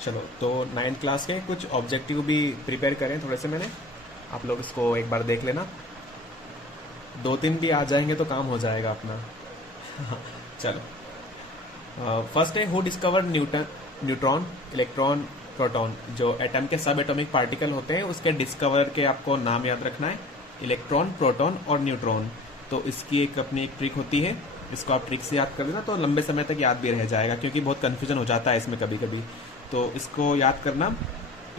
चलो, तो 9th class के कुछ ऑब्जेक्टिव भी प्रिपेयर करें थोड़े से मैंने, आप लोग इसको एक बार देख लेना। 2-3 भी आ जाएंगे तो काम हो जाएगा अपना। चलो, फर्स्ट है who discovered neutron, electron, proton. जो एटम के सब एटॉमिक पार्टिकल होते हैं उसके डिस्कवर के आपको नाम याद रखना है, इलेक्ट्रॉन, प्रोटॉन और न्यूट्रॉन। तो इसकी एक अपनी एक ट्रिक होती है, इसको आप ट्रिक से याद कर लेना तो लंबे समय तक याद भी रह जाएगा, क्योंकि बहुत कंफ्यूजन हो जाता है इसमें कभी कभी। तो इसको याद करना,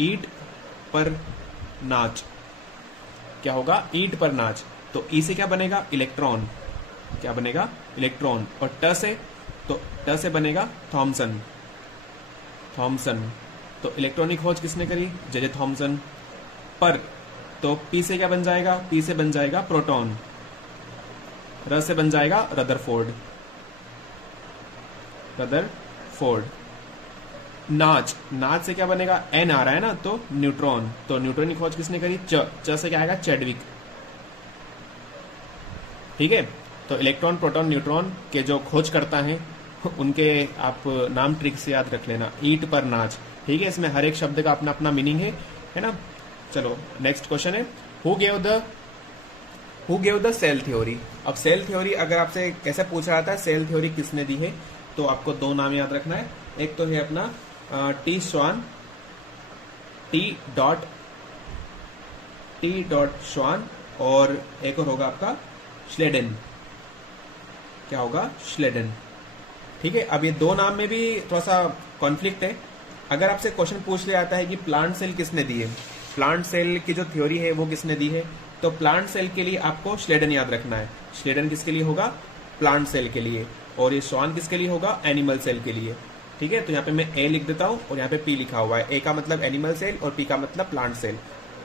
ईंट पर नाच। क्या होगा? ईंट पर नाच। तो ई से क्या बनेगा? इलेक्ट्रॉन। क्या बनेगा? इलेक्ट्रॉन। और ट से, तो ट से बनेगा थॉमसन। थॉमसन। तो इलेक्ट्रॉन की खोज किसने करी? J Thomson. पर, तो पी से क्या बन जाएगा? पी से बन जाएगा प्रोटॉन। र से बन जाएगा रदरफोर्ड। रदरफोर्ड। नाच, नाच से क्या बनेगा? एन आ रहा है ना, तो न्यूट्रॉन। तो न्यूट्रॉन की खोज किसने करी? च से क्या आएगा? चैडविक। ठीक है। तो इलेक्ट्रॉन, प्रोटॉन, न्यूट्रॉन के जो खोज करता है उनके आप नाम ट्रिक से याद रख लेना। ईंट पर नाच। ठीक है, इसमें हर एक शब्द का अपना अपना मीनिंग है ना। चलो, नेक्स्ट क्वेश्चन है, who gave the cell theory. अब सेल थ्योरी अगर आपसे कैसे पूछ रहा था, सेल थ्योरी किसने दी है, तो आपको दो नाम याद रखना है। एक तो है अपना टी श्वान, टी डॉट श्वान, और एक और होगा आपका श्लेडन। क्या होगा? श्लेडन। ठीक है। अब ये दो नाम में भी थोड़ा सा कॉन्फ्लिक्ट है। अगर आपसे क्वेश्चन पूछ लिया जाता है कि प्लांट सेल किसने दी है, प्लांट सेल की जो थ्योरी है वो किसने दी है, तो प्लांट सेल के लिए आपको श्लेडन याद रखना है। श्लेडन किसके लिए होगा? प्लांट सेल के लिए। और ये श्वान किसके लिए होगा? एनिमल सेल के लिए। ठीक है। तो यहाँ पे मैं ए लिख देता हूं और यहाँ पे पी लिखा हुआ है। ए का मतलब एनिमल सेल और पी का मतलब प्लांट सेल,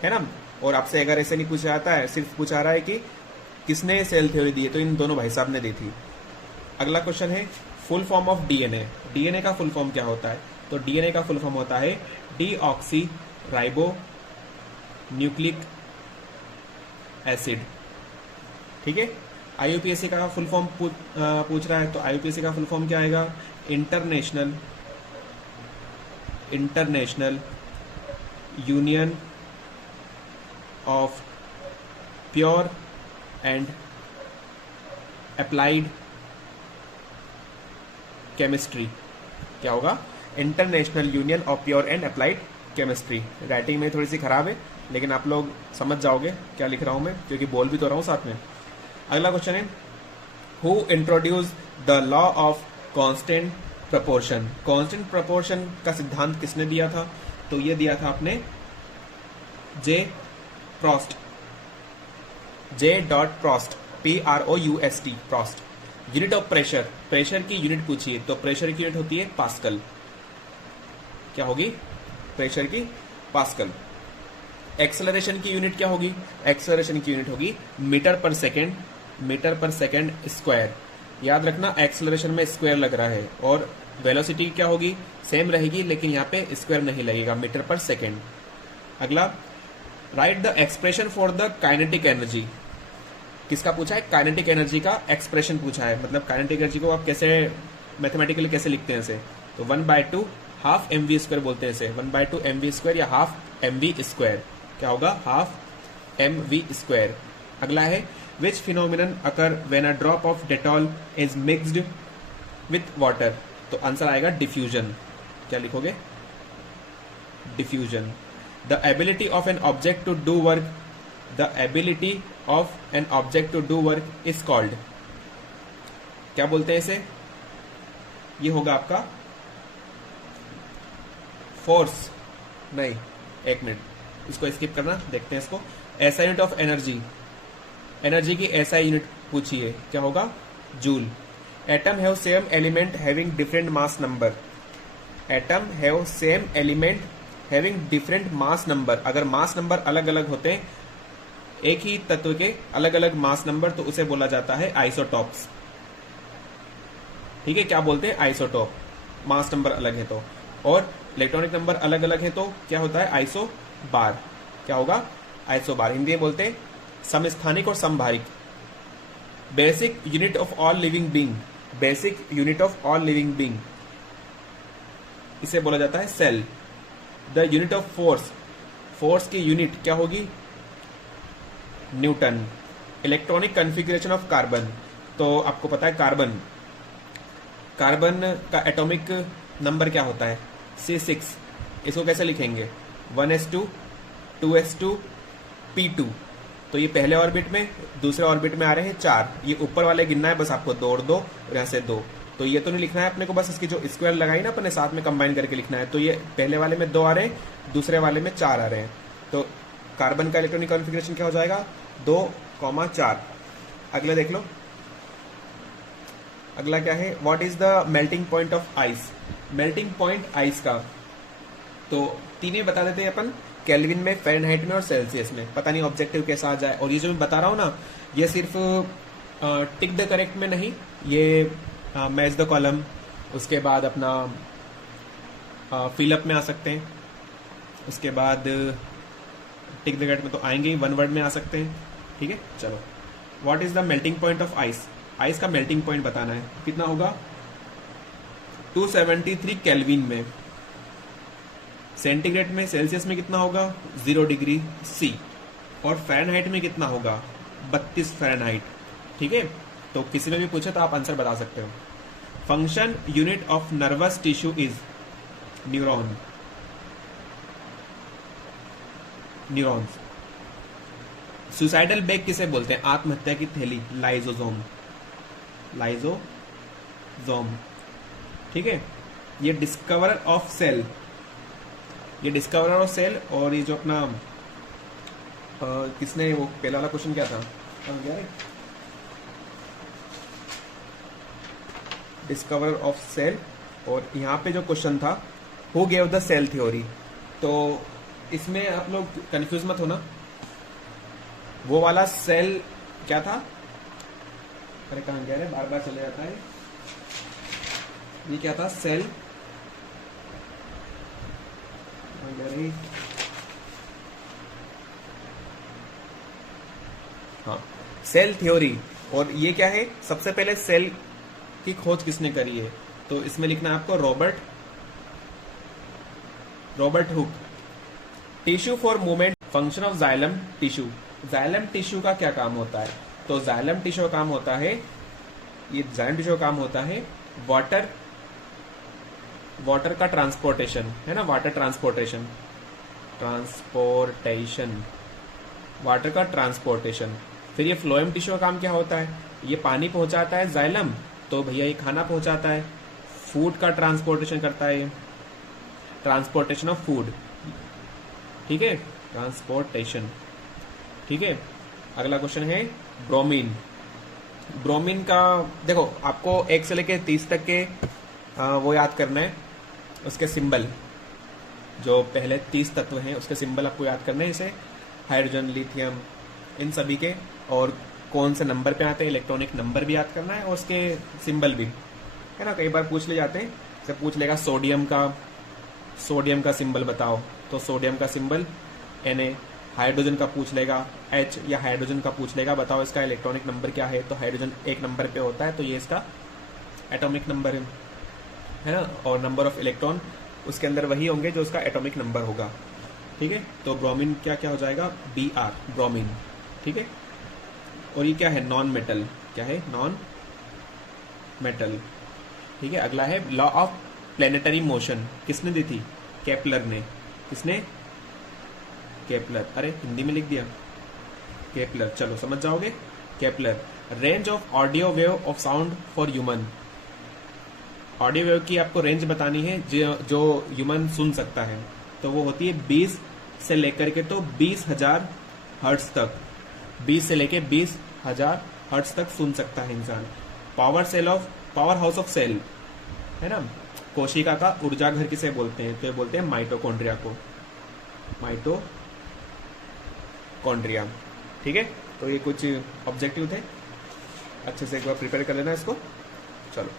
है ना। और आपसे अगर ऐसे नहीं पूछा जाता है, सिर्फ पूछा रहा है कि किसने सेल थ्योरी दी है, तो इन दोनों भाई साहब ने दी थी। अगला क्वेश्चन है full form of DNA. DNA का फुल फॉर्म क्या होता है? तो डीएनए का फुल फॉर्म होता है डीऑक्सी राइबो न्यूक्लिक एसिड। ठीक है। आईयूपीएससी का फुल फॉर्म पूछ रहा है, तो आईयूपीएससी का फुल फॉर्म क्या आएगा? International union of pure and applied chemistry. क्या होगा? International union of pure and applied chemistry. Writing में थोड़ी सी खराब है, लेकिन आप लोग समझ जाओगे क्या लिख रहा हूं मैं, क्योंकि बोल भी तो रहा हूं साथ में। अगला क्वेश्चन है who introduce the law of constant proportion. Constant proportion का सिद्धांत किसने दिया था? तो ये दिया था आपने J Proust. J dot Proust, PROUST, Proust. Unit of pressure, pressure की यूनिट पूछिए तो प्रेशर की यूनिट होती है पास्कल। क्या होगी? प्रेशर की पास्कल। एक्सेलरेशन की यूनिट क्या होगी? एक्सेलरेशन की यूनिट होगी मीटर पर सेकेंड, मीटर पर सेकेंड स्क्वायर। याद रखना, एक्सेलरेशन में स्क्वायर लग रहा है। और वेलोसिटी क्या होगी? सेम रहेगी, लेकिन यहाँ पे स्क्वायर नहीं लगेगा, मीटर पर सेकेंड। अगला, right the expression for the kinetic energy. किसका पूछा है? काइनेटिक एनर्जी का एक्सप्रेशन पूछा है। मतलब काइनेटिक एनर्जी को आप कैसे मैथमेटिकली कैसे लिखते हैं इसे, तो 1/2 हाफ mv स्क्वायर बोलते हैं इसे। 1/2 mv स्क्वायर या हाफ mv स्क्वायर। क्या होगा? Half mv square. अगला है which phenomenon occur when a drop of Dettol is mixed with water. तो आंसर आएगा डिफ्यूजन। क्या लिखोगे? Diffusion. The ability of an object to do work, the ability of an object to do work is called. क्या बोलते हैं इसे? ये होगा आपका फोर्स। नहीं, एक मिनट, इसको स्किप करना, देखते हैं इसको। ऐसा यूनिट ऑफ एनर्जी, एनर्जी की ऐसा यूनिट पूछिए, क्या होगा? Joule. Atom have same element having different mass number. Atom have same element having different mass number. अगर मास नंबर अलग अलग होते हैं, एक ही तत्व के अलग अलग मास नंबर, तो उसे बोला जाता है आइसोटॉप्स। ठीक है। क्या बोलते हैं? आइसोटॉप। मास नंबर अलग है तो। और इलेक्ट्रॉनिक नंबर अलग अलग है तो क्या होता है? आइसो बार। क्या होगा? आइसो बार। हिंदी में बोलते हैं समस्थानिक और समभारिक। Basic unit of all living being, basic unit of all living being, इसे बोला जाता है cell. The unit of force, force की यूनिट क्या होगी, newton. Electronic configuration of carbon, तो आपको पता है कार्बन, कार्बन का एटॉमिक नंबर क्या होता है, C6। इसको कैसे लिखेंगे, 1s2 2s2 p2। तो ये पहले ऑर्बिट में, दूसरे ऑर्बिट में आ रहे हैं 4, ये ऊपर वाले गिनना है बस आपको, 2 और 2 और यहाँ से 2। तो ये तो नहीं लिखना है अपने को, बस इसकी जो स्क्वायर लगाई ना अपने साथ में कंबाइन करके लिखना है। तो ये पहले वाले में 2 आ रहे हैं, दूसरे वाले में 4 आ रहे हैं। तो कार्बन का इलेक्ट्रॉनिक कॉन्फ़िगरेशन क्या हो जाएगा, 2,4। अगले देख लो, अगला क्या है, what is the melting point of ice. Melting point ice का तो तीन बता देते हैं अपन, केल्विन में, फ़ारेनहाइट में और सेल्सियस में। पता नहीं ऑब्जेक्टिव कैसा आ जाए। और ये जो मैं बता रहा हूँ ना, ये सिर्फ टिक द करेक्ट में नहीं, ये मैच द कॉलम, उसके बाद अपना फिलअप में आ सकते हैं, उसके बाद टिक द करेक्ट में तो आएंगे ही, वन वर्ड में आ सकते हैं। ठीक है, चलो, what is the melting point of ice. Ice का मेल्टिंग पॉइंट बताना है, कितना होगा, 273 केल्विन में। सेंटीग्रेड में, सेल्सियस में कितना होगा, 0 डिग्री C। और फ़ारेनहाइट में कितना होगा, 32 फ़ारेनहाइट। ठीक है, तो किसी ने भी पूछे तो आप आंसर बता सकते हो। Function unit of nervous tissue is neuron, neurons. Suicidal bag किसे बोलते हैं, आत्महत्या की थैली, लाइजोसोम, लाइजोसोम। ठीक है, ये डिस्कवरर ऑफ सेल, ये डिस्कवरर ऑफ सेल। और ये जो अपना किसने, वो पहला वाला क्वेश्चन क्या था, डिस्कवरर ऑफ सेल। और यहाँ पे जो क्वेश्चन था, who gave the cell theory. तो इसमें आप लोग कंफ्यूज मत होना, वो वाला सेल क्या था, अरे कहाँ गया रे, बार बार चले जाता है। ये क्या था, सेल, हाँ, सेल थ्योरी। और ये क्या है, सबसे पहले सेल की खोज किसने करी है, तो इसमें लिखना है आपको Robert Hooke. Tissue for movement, function of xylem tissue. Xylem tissue का क्या काम होता है, तो जाइलम टिश्यू का काम होता है, ये जाइलम टिश्यू का काम होता है वाटर का ट्रांसपोर्टेशन, है ना, वाटर ट्रांसपोर्टेशन, वाटर का ट्रांसपोर्टेशन। फिर ये फ्लोएम टिश्यू का काम क्या होता है, ये पानी पहुंचाता है जाइलम, तो भैया ये खाना पहुंचाता है। फूड का ट्रांसपोर्टेशन करता है, ये ट्रांसपोर्टेशन ऑफ फूड। ठीक है, ट्रांसपोर्टेशन। ठीक है, अगला क्वेश्चन है ब्रोमीन। ब्रोमीन का देखो, आपको 1 से लेके 30 तक के वो याद करना है, उसके सिंबल, जो पहले 30 तत्व हैं उसके सिंबल आपको याद करना है, जैसे हाइड्रोजन, लिथियम, इन सभी के, और कौन से नंबर पे आते हैं, इलेक्ट्रॉनिक नंबर भी याद करना है, और उसके सिंबल भी, है ना। कई बार पूछ ले जाते हैं, जैसे पूछ लेगा सोडियम का सिंबल बताओ, तो सोडियम का सिंबल Na। हाइड्रोजन का पूछ लेगा H, या हाइड्रोजन का पूछ लेगा बताओ इसका इलेक्ट्रॉनिक नंबर क्या है, तो हाइड्रोजन 1 नंबर पे होता है, तो ये इसका एटॉमिक नंबर है ना। और नंबर ऑफ इलेक्ट्रॉन उसके अंदर वही होंगे जो उसका एटॉमिक नंबर होगा। ठीक है, तो ब्रोमीन क्या क्या हो जाएगा, Br, ब्रोमीन। ठीक है, और ये क्या है, नॉन मेटल, क्या है, नॉन मेटल। ठीक है, अगला है लॉ ऑफ प्लेनेटरी मोशन, किसने दी थी, केपलर ने। किसने, केपलर, अरे हिंदी में लिख दिया, केपलर, चलो समझ जाओगे, Kepler. Range of audio wave of sound for human. Audio wave की आपको रेंज बतानी है जो ह्यूमन सुन सकता है, तो वो होती है 20 से लेकर के तो 20,000 हर्ट्ज तक, 20 से लेकर 20,000 हर्ट्ज तक सुन सकता है इंसान। पावर हाउस ऑफ सेल, है ना, कोशिका का ऊर्जा घर किसे बोलते हैं, तो ये बोलते हैं माइटोकॉन्ड्रिया को, माइटोकॉन्ड्रिया। ठीक है, तो ये कुछ ऑब्जेक्टिव थे, अच्छे से एक बार प्रिपेयर कर लेना इसको। चलो।